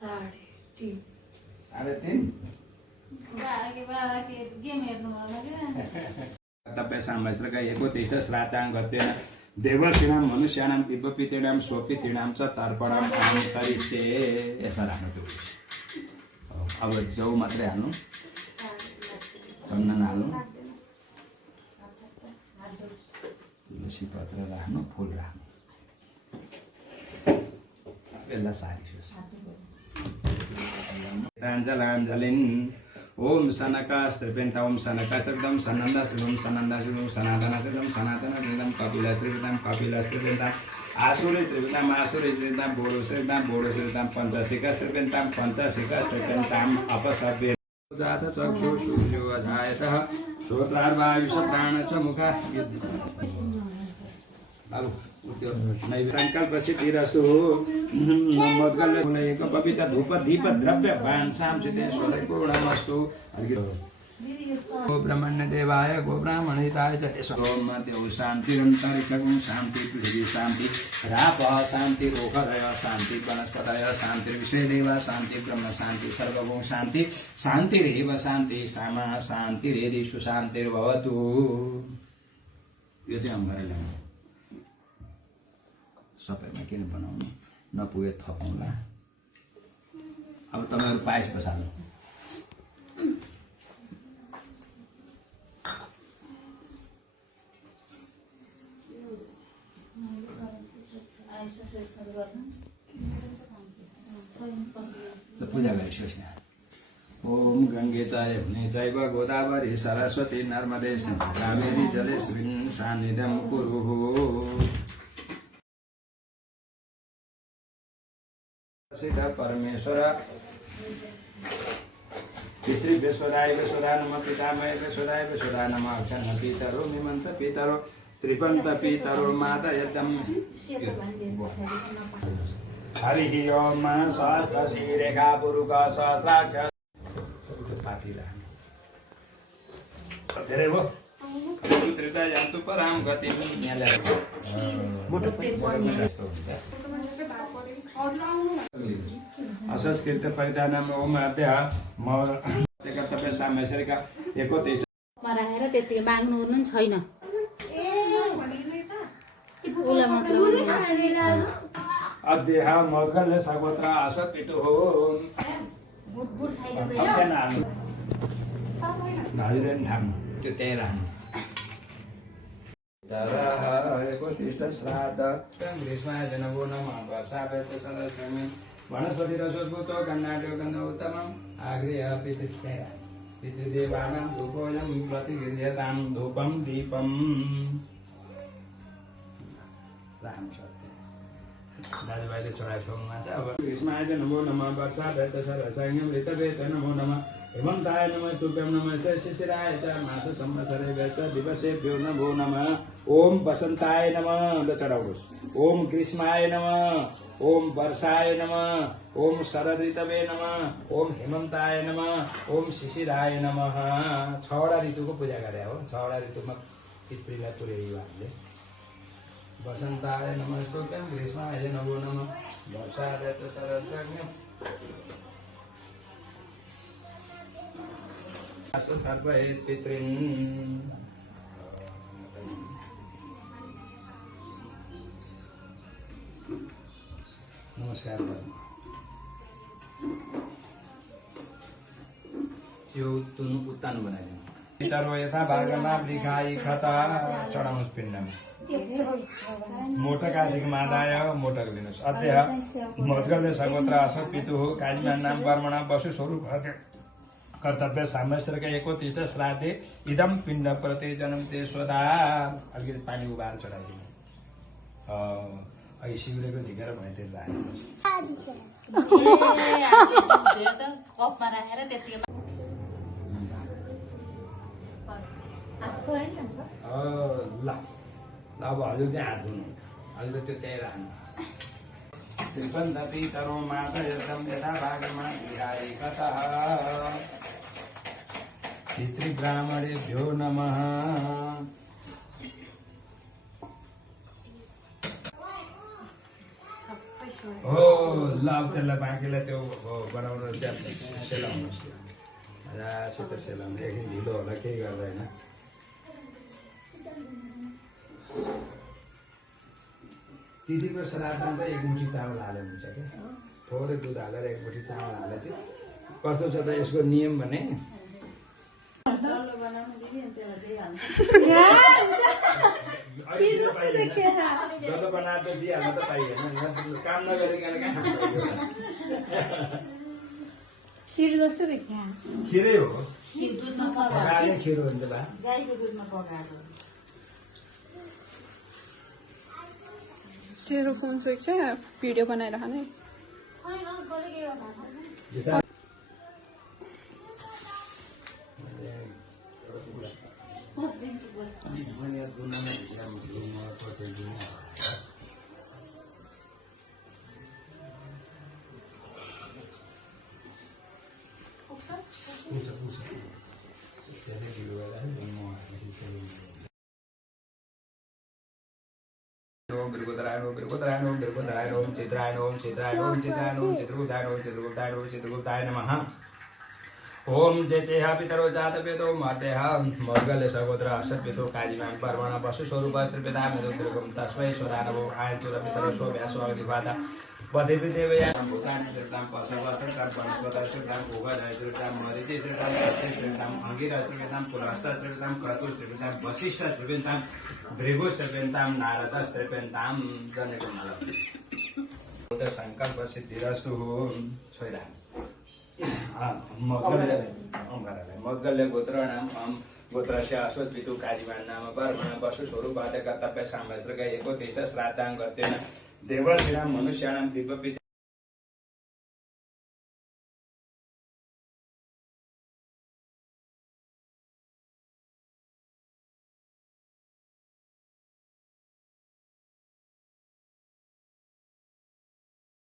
3:30 तपाईँ सामस्रका एकोत्तिष्ठ श्रातां गतेन देवर्षिणां मनुष्याणां दिव्यपितॄणां स्वपितॄणां च तर्पणम् अन्तरिक्षे यसमा राख्नु त्यो अब जौ मात्रै हाल्नु चन्दन हाल्नु तुलसी पत्र राख्नु फुल राख्नु यसलाई सारिसोस् ताञ्जलाञ्जलिन् ओम सनकास्त्रिपेन्ता ओम सनकास्त्रिपेन्तां सनन्दास्त्रिपेन्तां सनन्दास्त्रिपेन्तां सनातनास्त्रिपेन्तां सनातनास्त्रिपेन्तां कपिलास्त्रिपेन्तां कपिलास्त्रिपेन्तां आसुरीस्त्रिपेन्तां आसुरीस्त्रिपेन्तां बोडोस्त्रिपेन्तां बोडोस्त्रिपेन्तां पञ्चाशिकास्त्रिपेन्तां पञ्चाशिकास्त्रिपेन्तां अपसव्ये जात चक्षु सूर्यो अधायतः श्रोत्रार्वायुष प्राण च मुखा अब त्यो संकल्प सिद्धिरस्तु मद्गल्य पवित्र धूप दीप द्रव्य भान शांसिते स्वदय पूर्णमस्तु गो ब्रह्मण्य देवाय गो ब्राह्मणहिताय च ओम देव शान्तिरन्तरिक्षं शान्ति पृथिवी शान्ति रापः शान्ति ओखरय शान्ति वनस्पतय शान्ति विश्वेदेव शान्ति ब्रह्म शान्ति सर्वभूम शान्ति शान्तिरेव शान्ति सामा शान्तिरेदिषु शान्तिर्भवतु। यो चाहिँ हम गरेर ल्याउनु सबैमा किन बनाउनु नपुगे थपौँला। अब तपाईँहरू पायस बसाल्नु पूजा गरिसोस् न। ओम गंगे चायने चैव गोदावरी सरस्वती नर्मदे सिन्धु कावेरी जलेस्मिन् सान्निध्यं कुरु। सिद्ध परमेश्वर पितृवेश्वराय वेश्वराय नमः पितामह वेश्वराय वेश्वराय नमः अक्षर पितरो निमन्त पितरो त्रिपन्त पितरो माता यतम हरि ओम सहस्र श्रीरेखा पुरुष सहस्राक्ष पाठी राख्नु धेरै भयो त्रिता यान्तु पराम गति यहाँ ल्याएको असंस्कृत परिधानम ओम अध्या म तपाईँ सामेश्वरका एकोत्तिष्ठ राखेर त्यति माग्नु ओर्नु छैन। अध्यय मद्गल्य सगोत्र असत पिटु हो नाजुरेन थाम्नु त्यो त्यहीँ राख्नु। एकोत्तिष्ठ श्राद्ध ग्रीष्माय जनवो नमः वर्षाय च सरस्वती वनस्पति रसोद्भूतो गन्नाट्यो गन्ध उत्तमम् आगृह्य पितृदेवानां धूपोऽयं प्रतिगृह्यतां धूपं दीपम्। दाजुभाइले चढाइसक्नुमा छ। अब ग्रीष्माय च नमो नमः वर्षाय च सरस्वती ऋतवे च नमो नमः हेमन्ताय नमः तुभ्यं नमः शिशिराय च मास संवत्सरेभ्यः च दिवसेभ्यो नमो नमः। ओम वसन्ताय नमः ल चढाउनुहोस्। ओम ग्रीष्माय नमः ओम वर्षाय नमः ओम शरद ऋतवे नमः ओम हेमन्ताय नमः ओम शिशिराय नमः। 6वटा ऋतुको पूजा गरे हो। 6वटा ऋतुमा पितृलाई पुर्याइयो हामीले। वसन्ताय नमः स्तोत्रं ग्रीष्माय नमो नमः वर्षाय च शरदसंज्ञ तर्पयेत् पितॄन्। नमस्कार यो उत्तान बनाइदिनु। पितरो यथा भागमा लिखाइ खता चढाउनुहोस् पिण्डमा। मोटक आदिक मादाय मोटक दिनुहोस्। अध्यय मद्गल्य सगोत्र असत पितुः कालीमा नाम वर्मणा वसु स्वरूप कर्तव्य सामेश्वरका एकोत्तिष्ठ श्राद्धे इदम पिण्ड प्रति जन्म ते स्वदा। अलिकति पानी उभाएर चढाइदिनु। अघि शिवलेको झिकेर भयो त्यसलाई कपमा राखेर त्यतिकै ल अब हजुर चाहिँ हात धुनु। हजुर त्यो त्यहीँ राख्नु। त्रिपन्त पितरो मास एकदम यथा भागमा विहारी कतः पितृब्राह्मणेभ्यो नमः। हो ल अब त्यसलाई बाँकीलाई त्यो बनाउनु त्यहाँ सेलाउनु रासित सेलाउनु एकछिन ढिलो होला केही गर्दैन तिथीको श्राद्धमा त एक मुठी चामल हाले हुन्छ क्या थोरै दुध हालेर एक मुठी चामल हाले चाहिँ कस्तो छ त यसको नियम भने जस्तो बनाएर त दिइहाल्नु त पाइएन काम नगरिकन कहाँ खीर जस्तो देखिया खिरै हो खिर दुधमा पकाएर पकाएर खिर हुन्छ बा गाईको दुधमा पकाएर तेरो फोन स्विच है वीडियो बनाइरहने ओम बिरगोदरायण ओम बिरगोदरायण ओम बिरगोदरायण ओम चित्रायण ओम चित्रायण ओम चित्रायण ओम चित्रगुप्तायण ओम चित्रगुप्तायण ओम चित्रगुप्ताय नमः ओम जयचेहा पितरो जातवेदो मध्यः मर्गले सगोत्र असत्पितो काजिमां पर्वण पशु स्वरूप स्त्रिपिता मधुद्रगम तस्मै स्वरानवो आयचुर पितरो सो व्यासो अग्निपाता पदेवी देवया भूतानि श्रीराम पशवस्त्र काम वनस्पति श्रीराम भोगज श्रीराम मरीचि श्रीराम सत्य श्रीराम अंगिरा श्रीराम पुलस्ता श्रीराम क्रतु श्रीराम वशिष्ठ श्रीराम भृगु श्रीराम नारद श्रीराम जनेको माला उदर संकल्प सिद्धिरस्तु छोइरा मग्गल्य गोत्रणाम गोत्रस्य अश्वत्पितु काजिमान नाम वर्मण पशु स्वरूप कर्तव्य सामस्त्रक एको तेज श्राद्धां गतेन देवर्षिणां मनुष्याणां दिव्यपित